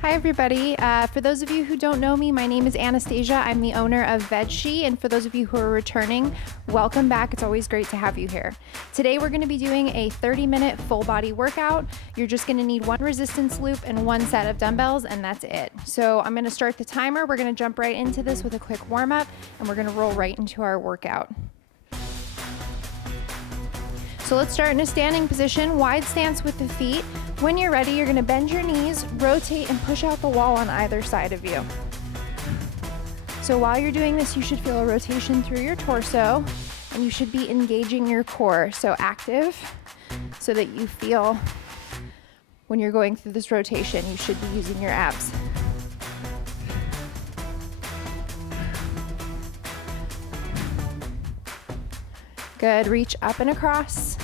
Hi everybody. For those of you who don't know me, my name is Anastasia. I'm the owner of Vegshe, and for those of you who are returning, welcome back. It's always great to have you here. Today we're going to be doing a 30-minute full body workout. You're just going to need one resistance loop and one set of dumbbells, and that's it. So I'm going to start the timer. We're going to jump right into this with a quick warm-up, and we're going to roll right into our workout. So let's start in a standing position, wide stance with the feet. When you're ready, you're gonna bend your knees, rotate, and push out the wall on either side of you. So while you're doing this, you should feel a rotation through your torso, and you should be engaging your core, so active, so that you feel when you're going through this rotation, you should be using your abs. Good, reach up and across.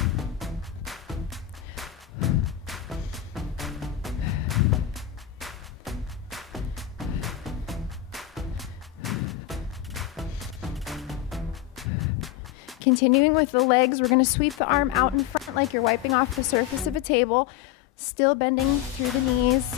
Continuing with the legs, we're gonna sweep the arm out in front like you're wiping off the surface of a table, still bending through the knees.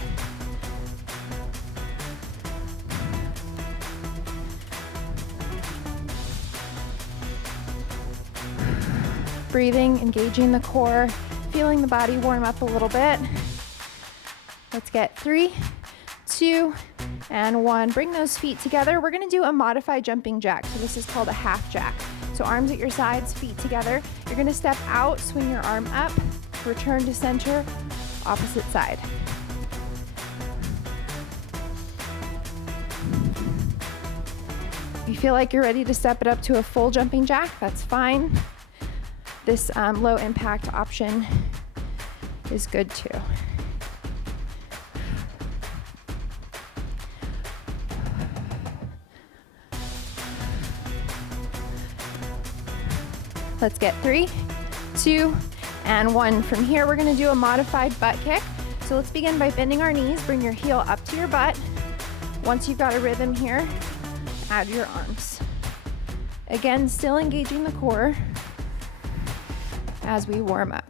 Breathing, engaging the core, feeling the body warm up a little bit. Let's get 3, 2, and 1. Bring those feet together. We're gonna do a modified jumping jack. So this is called a half jack. So arms at your sides, feet together. You're gonna step out, swing your arm up, return to center, opposite side. You feel like you're ready to step it up to a full jumping jack, that's fine. This low impact option is good too. Let's get 3, 2, and 1. From here, we're gonna do a modified butt kick. So let's begin by bending our knees, bring your heel up to your butt. Once you've got a rhythm here, add your arms. Again, still engaging the core as we warm up.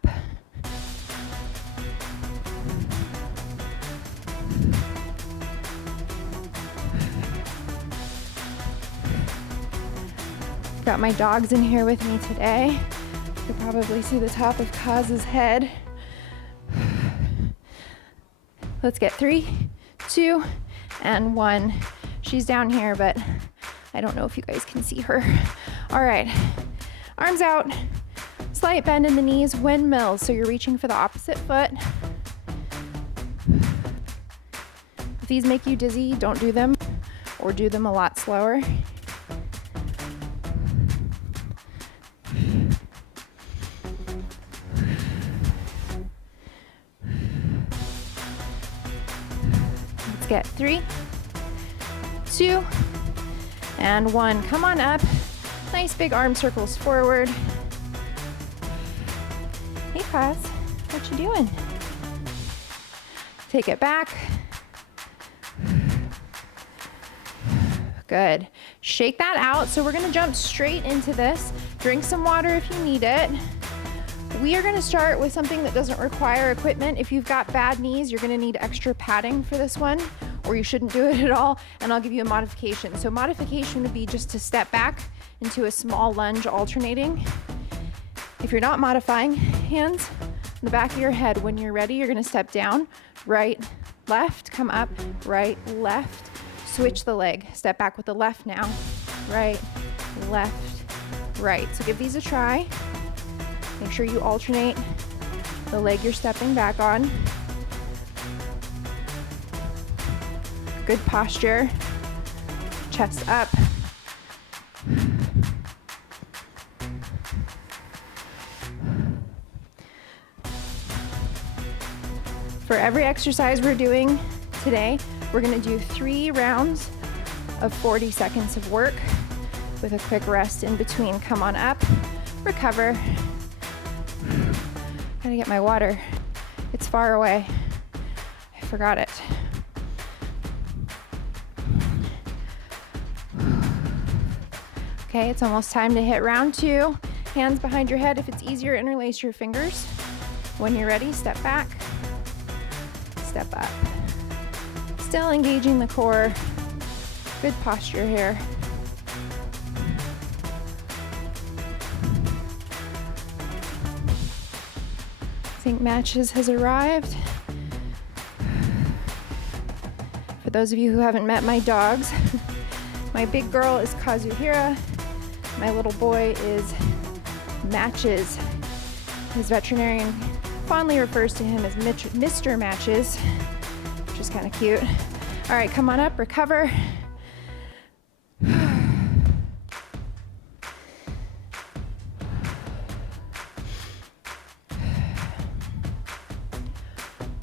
Got my dogs in here with me today. You can probably see the top of Kaz's head. Let's get 3, 2, and 1. She's down here, but I don't know if you guys can see her. All right, arms out. Slight bend in the knees, windmills, so you're reaching for the opposite foot. If these make you dizzy, don't do them, or do them a lot slower. Let's get 3, 2, and 1. Come on up. Nice big arm circles forward. Hey, Kaz, what you doing? Take it back. Good. Shake that out. So we're gonna jump straight into this. Drink some water if you need it. We are gonna start with something that doesn't require equipment. If you've got bad knees, you're gonna need extra padding for this one, or you shouldn't do it at all, and I'll give you a modification. So modification would be just to step back into a small lunge alternating. If you're not modifying, hands on the back of your head. When you're ready, you're gonna step down, right, left, come up, right, left, switch the leg. Step back with the left now, right, left, right. So give these a try. Make sure you alternate the leg you're stepping back on. Good posture, chest up. For every exercise we're doing today, we're gonna do 3 rounds of 40 seconds of work with a quick rest in between. Come on up, recover. Gotta get my water. It's far away. I forgot it. Okay, it's almost time to hit round 2. Hands behind your head. If it's easier, interlace your fingers. When you're ready, step back, step up, Still engaging the core. Good posture here. I think matches has arrived. For those of you who haven't met my dogs, my big girl is Kazuhira. My little boy is Matches. His veterinarian fondly refers to him as Mr. Matches, which is kind of cute. All right, come on up, recover.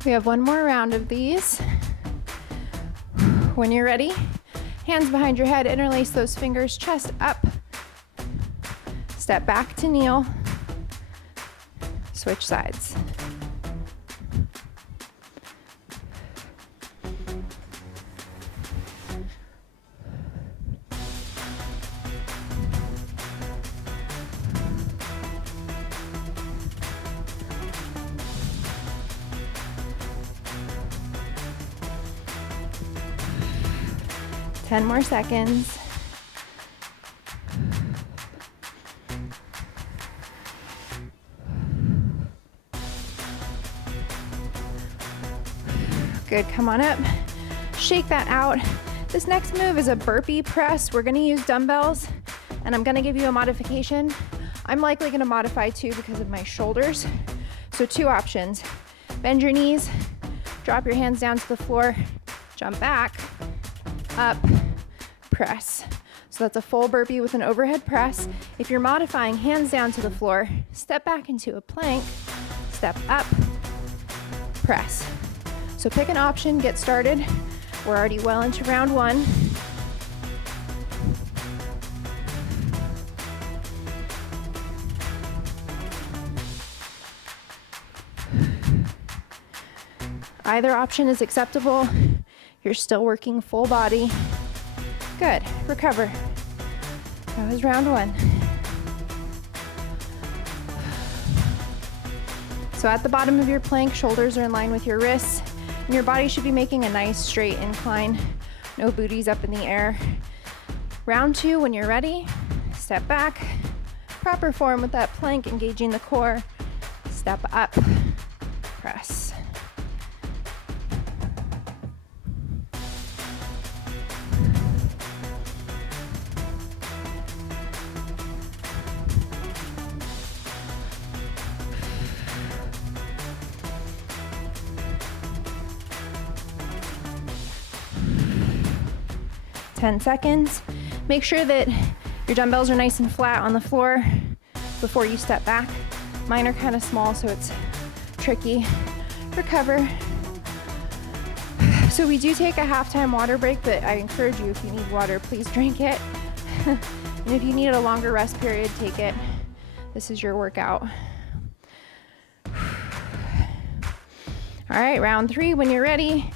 We have one more round of these. When you're ready, hands behind your head, interlace those fingers, chest up. Step back to kneel. Switch sides. Ten more seconds. Good, come on up. Shake that out. This next move is a burpee press. We're gonna use dumbbells, and I'm gonna give you a modification. I'm likely gonna modify too because of my shoulders. So two options. Bend your knees, drop your hands down to the floor, jump back, up, press. So that's a full burpee with an overhead press. If you're modifying hands down to the floor, step back into a plank, step up, press. So pick an option, get started. We're already well into round one. Either option is acceptable. You're still working full body. Good, recover. That was round one. So at the bottom of your plank, shoulders are in line with your wrists, and your body should be making a nice straight incline. No booties up in the air. Round two, when you're ready, step back. Proper form with that plank, engaging the core. Step up, press. Ten seconds. Make sure that your dumbbells are nice and flat on the floor before you step back. Mine are kind of small, so it's tricky. Recover. So we do take a halftime water break, but I encourage you, if you need water, please drink it. And if you need a longer rest period, take it. This is your workout. All right, round three, when you're ready,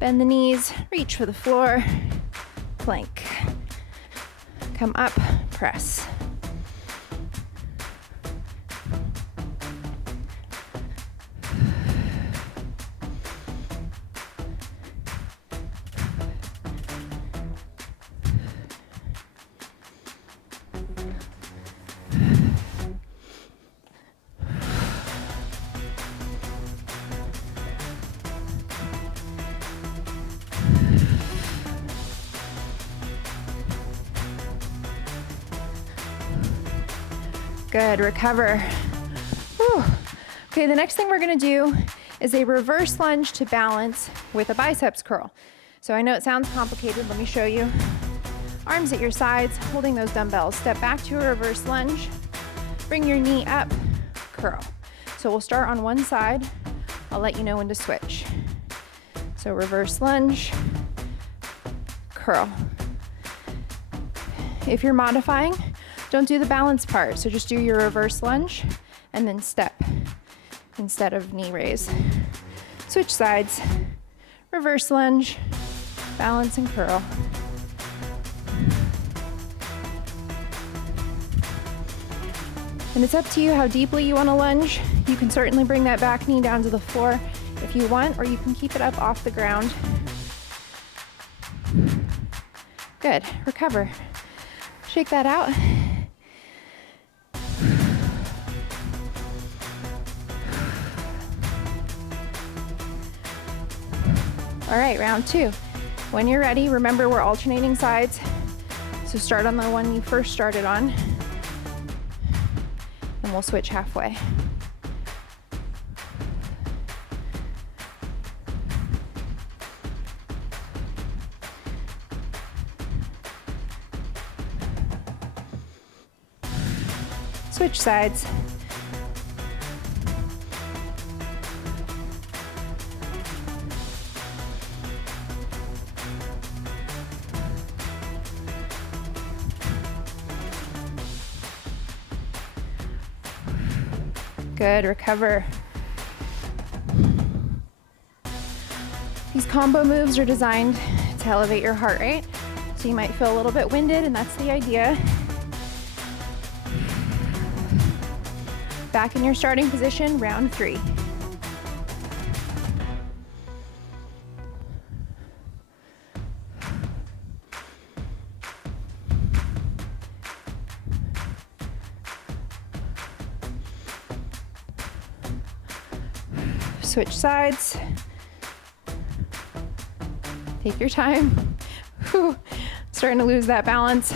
bend the knees, reach for the floor, plank. Come up, press. Good, recover. Whew. Okay, the next thing we're gonna do is a reverse lunge to balance with a biceps curl. So I know it sounds complicated, let me show you. Arms at your sides, holding those dumbbells. Step back to a reverse lunge, bring your knee up, curl. So we'll start on one side. I'll let you know when to switch. So reverse lunge, curl. If you're modifying, don't do the balance part, so just do your reverse lunge and then step instead of knee raise. Switch sides, reverse lunge, balance and curl. And it's up to you how deeply you want to lunge. You can certainly bring that back knee down to the floor if you want, or you can keep it up off the ground. Good, recover. Shake that out. All right, round 2. When you're ready, remember we're alternating sides. So start on the one you first started on, and we'll switch halfway. Switch sides. Good, recover. These combo moves are designed to elevate your heart rate, so you might feel a little bit winded, and that's the idea. Back in your starting position, round 3. Switch sides. Take your time. Whew. Starting to lose that balance.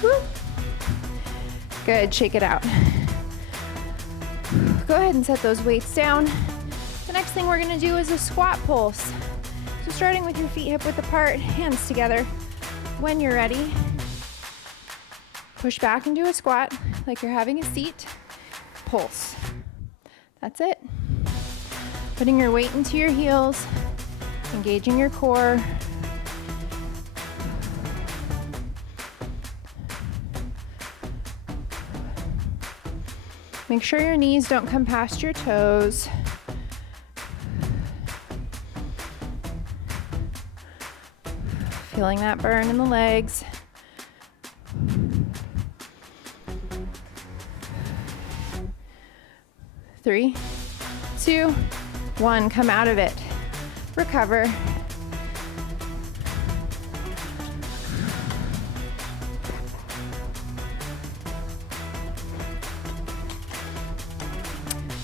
Woo. Good, shake it out. Go ahead and set those weights down. The next thing we're gonna do is a squat pulse. So starting with your feet hip width apart, hands together. When you're ready, push back into a squat like you're having a seat. Pulse. That's it. Putting your weight into your heels, engaging your core. Make sure your knees don't come past your toes. Feeling that burn in the legs. Three, 2, 1, come out of it. Recover.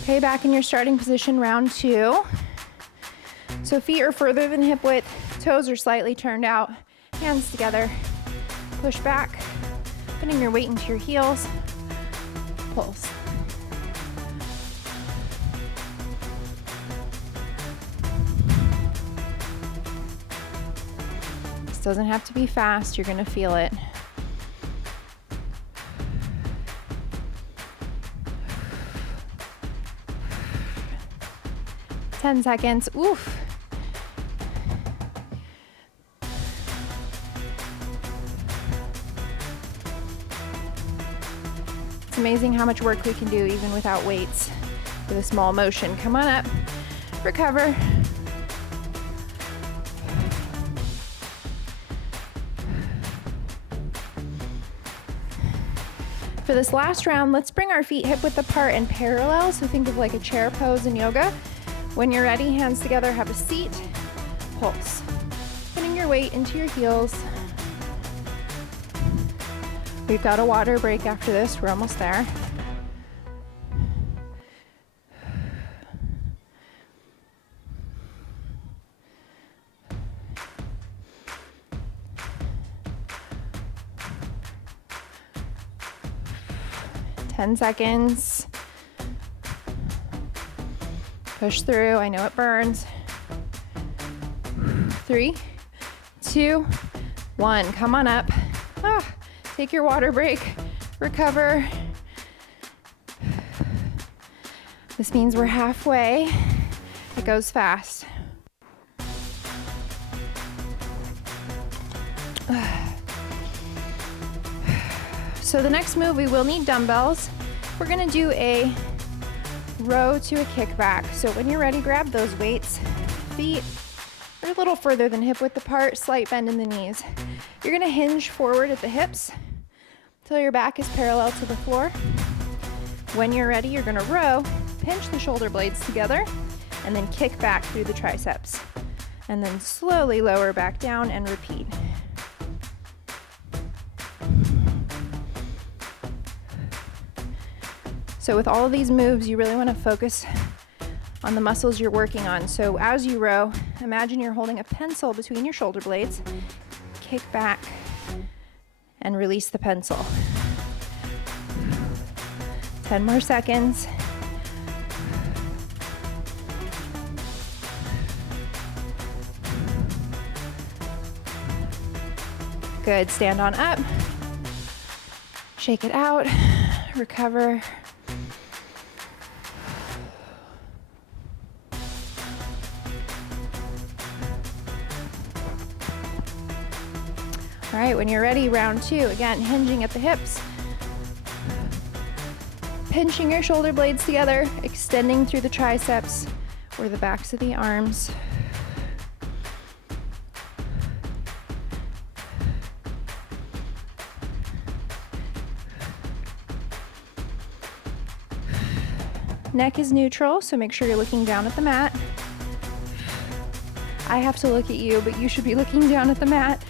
Okay, back in your starting position, round 2. So feet are further than hip width, toes are slightly turned out, hands together. Push back, putting your weight into your heels. Pulse. This doesn't have to be fast, you're gonna feel it. Ten seconds. Oof. It's amazing how much work we can do even without weights with a small motion. Come on up. Recover. For this last round, let's bring our feet hip width apart and parallel. So think of like a chair pose in yoga. When you're ready, hands together, have a seat, pulse. Putting your weight into your heels. We've got a water break after this, we're almost there. Ten seconds. Push through, I know it burns. 3, 2, 1, come on up. Take your water break, recover. This means we're halfway. It goes fast. So the next move, we will need dumbbells. We're gonna do a row to a kickback. So when you're ready, grab those weights. Feet are a little further than hip width apart, slight bend in the knees. You're gonna hinge forward at the hips. till your back is parallel to the floor. When you're ready, you're gonna row, pinch the shoulder blades together, and then kick back through the triceps. And then slowly lower back down and repeat. So with all of these moves, you really wanna focus on the muscles you're working on. So as you row, imagine you're holding a pencil between your shoulder blades. Kick back and release the pencil. 10 more seconds. Good, stand on up. Shake it out, recover. All right, when you're ready, round two. Again, hinging at the hips. Pinching your shoulder blades together, extending through the triceps or the backs of the arms. Neck is neutral, so make sure you're looking down at the mat. I have to look at you, but you should be looking down at the mat.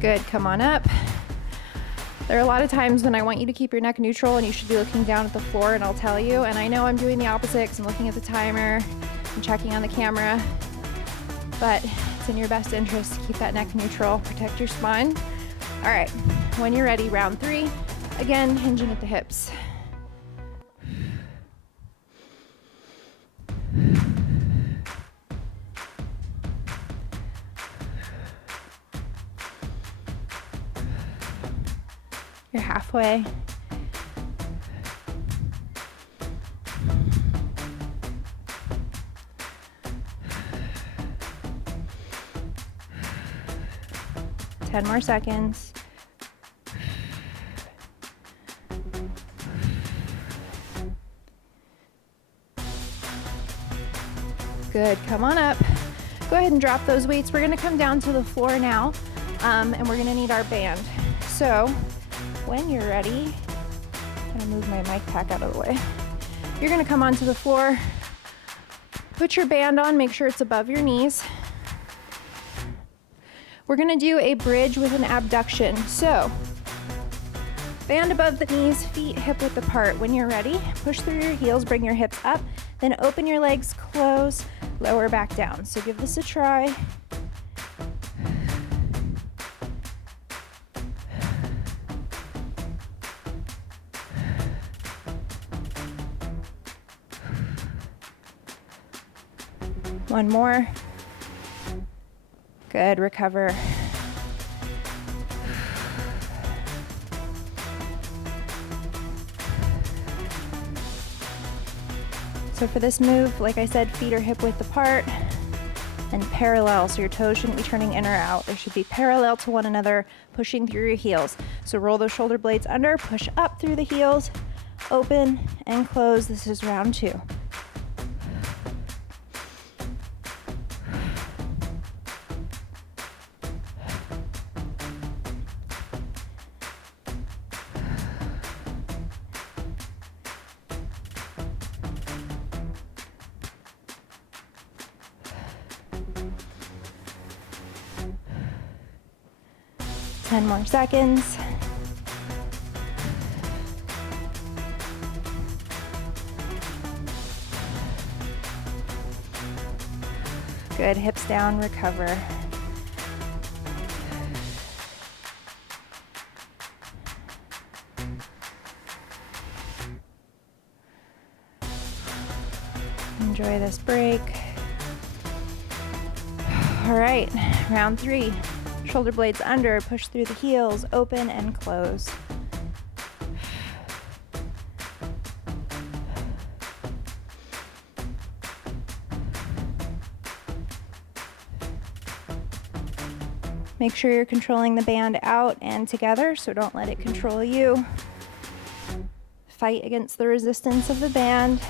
Good, come on up. There are a lot of times when I want you to keep your neck neutral and you should be looking down at the floor, and I'll tell you, and I know I'm doing the opposite because I'm looking at the timer and checking on the camera, but it's in your best interest to keep that neck neutral, protect your spine. All right, when you're ready, round three. Again, hinging at the hips. You're halfway. Ten more seconds. Good, come on up. Go ahead and drop those weights. We're gonna come down to the floor now, and we're gonna need our band. So, when you're ready, I'm gonna move my mic pack out of the way. You're gonna come onto the floor, put your band on, make sure it's above your knees. We're gonna do a bridge with an abduction. So, band above the knees, feet hip width apart. When you're ready, push through your heels, bring your hips up, then open your legs, close, lower back down. So give this a try. One more. Good, recover. So for this move, like I said, feet are hip width apart and parallel, so your toes shouldn't be turning in or out. They should be parallel to one another, pushing through your heels. So roll those shoulder blades under, push up through the heels, open and close. This is round two. Ten more seconds. Good, hips down, recover. Enjoy this break. All right, round three. Shoulder blades under, push through the heels, open and close. Make sure you're controlling the band out and together, so don't let it control you. fight against the resistance of the band.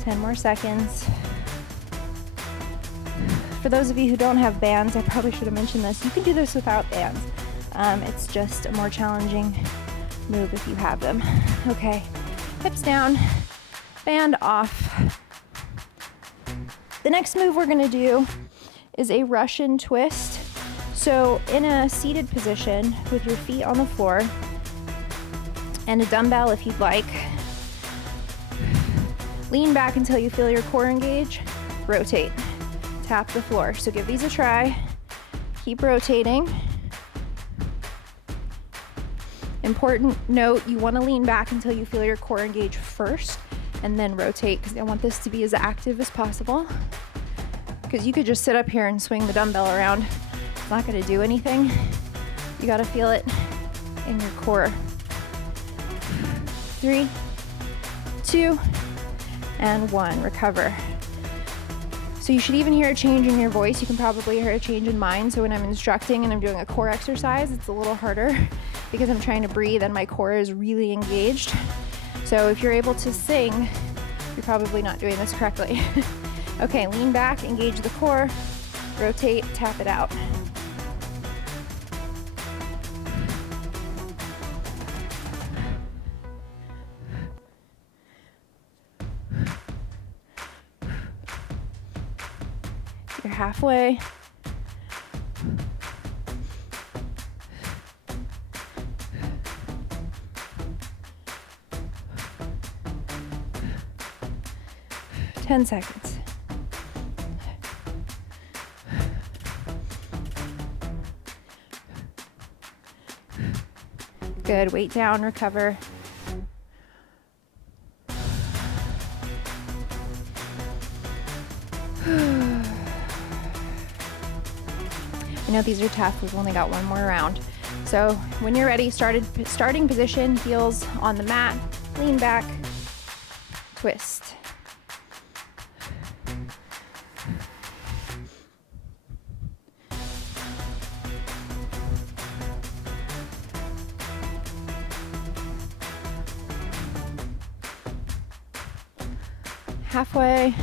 10 more seconds. For those of you who don't have bands, I probably should have mentioned this. You can do this without bands. It's just a more challenging move if you have them. Okay, hips down, band off. The next move we're gonna do is a Russian twist. So in a seated position with your feet on the floor and a dumbbell if you'd like, lean back until you feel your core engage, rotate. Tap the floor. So give these a try. Keep rotating. Important note, you want to lean back until you feel your core engage first and then rotate, because I want this to be as active as possible. Because you could just sit up here and swing the dumbbell around. It's not going to do anything. You got to feel it in your core. 3, 2, and 1. Recover. So you should even hear a change in your voice. You can probably hear a change in mine. So when I'm instructing and I'm doing a core exercise, it's a little harder because I'm trying to breathe and my core is really engaged. So if you're able to sing, you're probably not doing this correctly. Okay, lean back, engage the core, rotate, tap it out. You're halfway. Ten seconds. Good, weight down, recover. I know these are tough, we've only got one more round. So when you're ready, starting position, heels on the mat, lean back, twist. Halfway.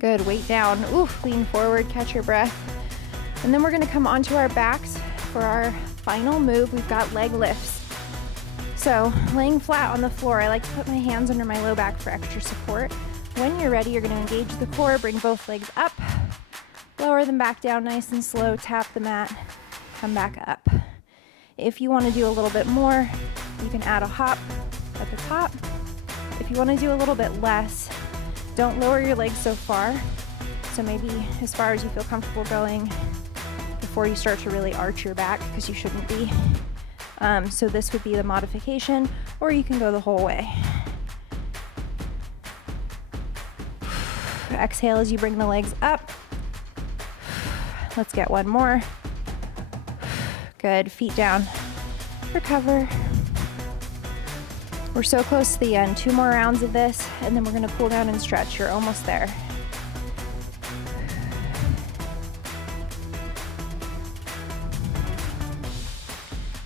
Good, weight down. Oof, lean forward, catch your breath. And then we're gonna come onto our backs for our final move. We've got leg lifts. So laying flat on the floor, I like to put my hands under my low back for extra support. When you're ready, you're gonna engage the core, bring both legs up, lower them back down nice and slow, tap the mat, come back up. If you wanna do a little bit more, you can add a hop at the top. If you wanna do a little bit less, don't lower your legs so far. So maybe as far as you feel comfortable going before you start to really arch your back, because you shouldn't be. So this would be the modification, or you can go the whole way. Exhale as you bring the legs up. Let's get one more. Good, feet down. Recover. We're so close to the end. 2 more rounds of this, and then we're gonna cool down and stretch. You're almost there.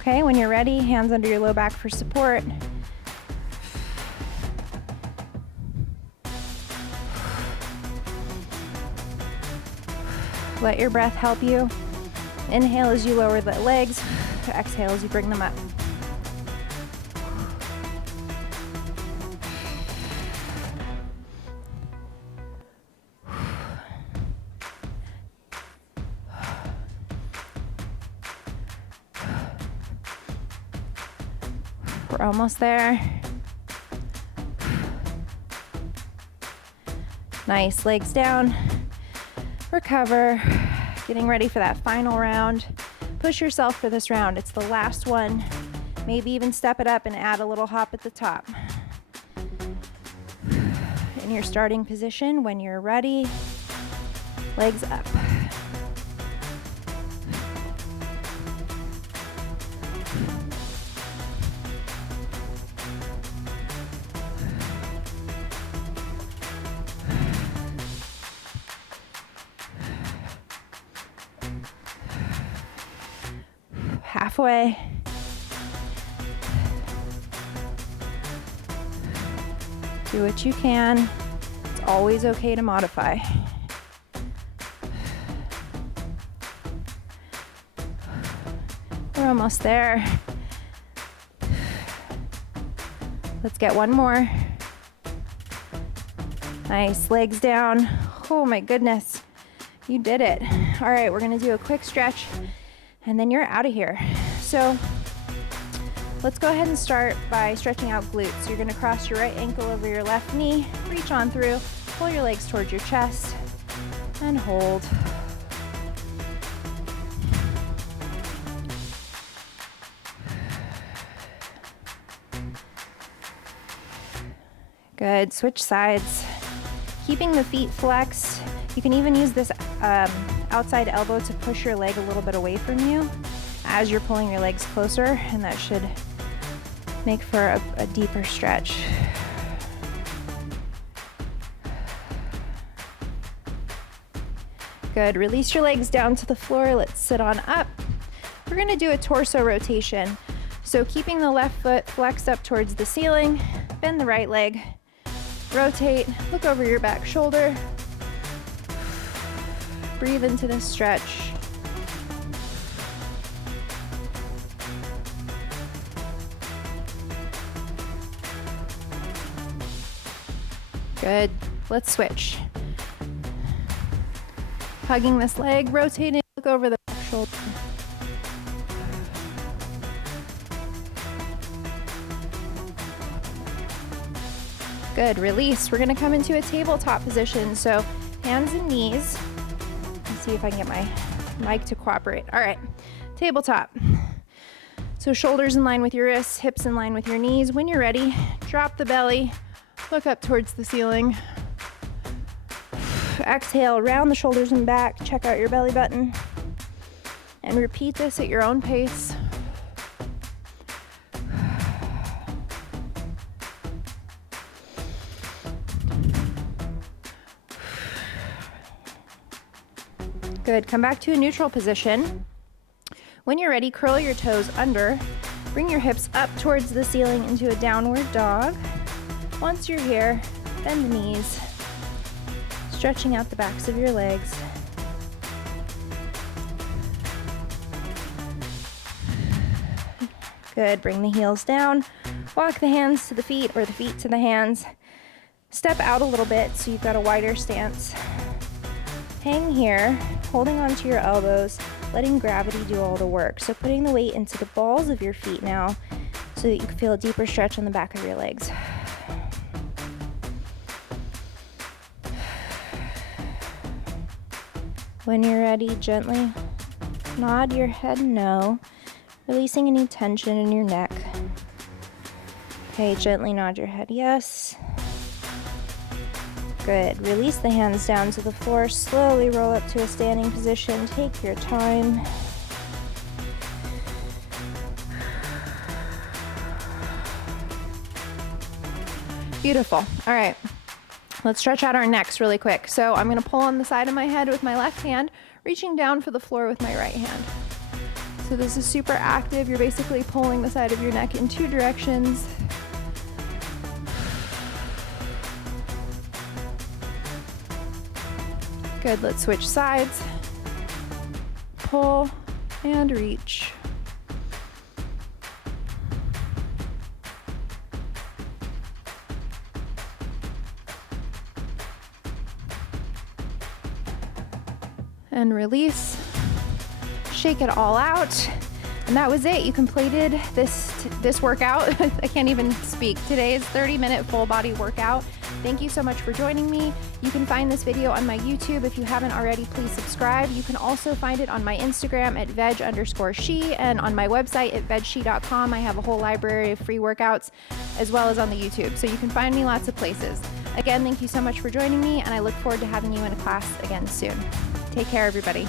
Okay, when you're ready, hands under your low back for support. Let your breath help you. Inhale as you lower the legs. Exhale as you bring them up. We're almost there. Nice, legs down. Recover. Getting ready for that final round. Push yourself for this round. It's the last one. Maybe even step it up and add a little hop at the top. In your starting position, when you're ready, legs up. halfway. Do what you can. It's always okay to modify. We're almost there. Let's get one more. Nice, legs down. Oh my goodness, you did it. All right, we're gonna do a quick stretch and then you're out of here. So let's go ahead and start by stretching out glutes. So you're gonna cross your right ankle over your left knee, reach on through, pull your legs towards your chest, and hold. Good, switch sides. Keeping the feet flexed. You can even use this outside elbow to push your leg a little bit away from you as you're pulling your legs closer, and that should make for a deeper stretch. Good, release your legs down to the floor. Let's sit on up. We're gonna do a torso rotation. So keeping the left foot flexed up towards the ceiling, bend the right leg, rotate, look over your back shoulder. Breathe into this stretch. Good, let's switch. Hugging this leg, rotating, look over the back shoulder. Good, release. We're gonna come into a tabletop position. So hands and knees. Let's see if I can get my mic to cooperate. All right, tabletop. So shoulders in line with your wrists, hips in line with your knees. When you're ready, drop the belly, look up towards the ceiling. Exhale, round the shoulders and back, check out your belly button. And repeat this at your own pace. Good, come back to a neutral position. When you're ready, curl your toes under, bring your hips up towards the ceiling into a downward dog. Once you're here, bend the knees, stretching out the backs of your legs. Good, bring the heels down, walk the hands to the feet or the feet to the hands. Step out a little bit so you've got a wider stance. Hang here, holding onto your elbows, letting gravity do all the work. So putting the weight into the balls of your feet now so that you can feel a deeper stretch on the back of your legs. When you're ready, gently nod your head no, releasing any tension in your neck. Okay, gently nod your head yes. Good. Release the hands down to the floor. Slowly roll up to a standing position. Take your time. Beautiful. All right. Let's stretch out our necks really quick. So I'm going to pull on the side of my head with my left hand, reaching down for the floor with my right hand. So this is super active. You're basically pulling the side of your neck in two directions. Good, let's switch sides. Pull and reach. And release. Shake it all out. And that was it. You completed this workout. I can't even speak. Today's 30-minute full body workout. Thank you so much for joining me. You can find this video on my YouTube. If you haven't already, please subscribe. You can also find it on my Instagram at veg_she and on my website at vegshe.com. I have a whole library of free workouts as well as on the YouTube. So you can find me lots of places. Again, thank you so much for joining me, and I look forward to having you in a class again soon. Take care, everybody.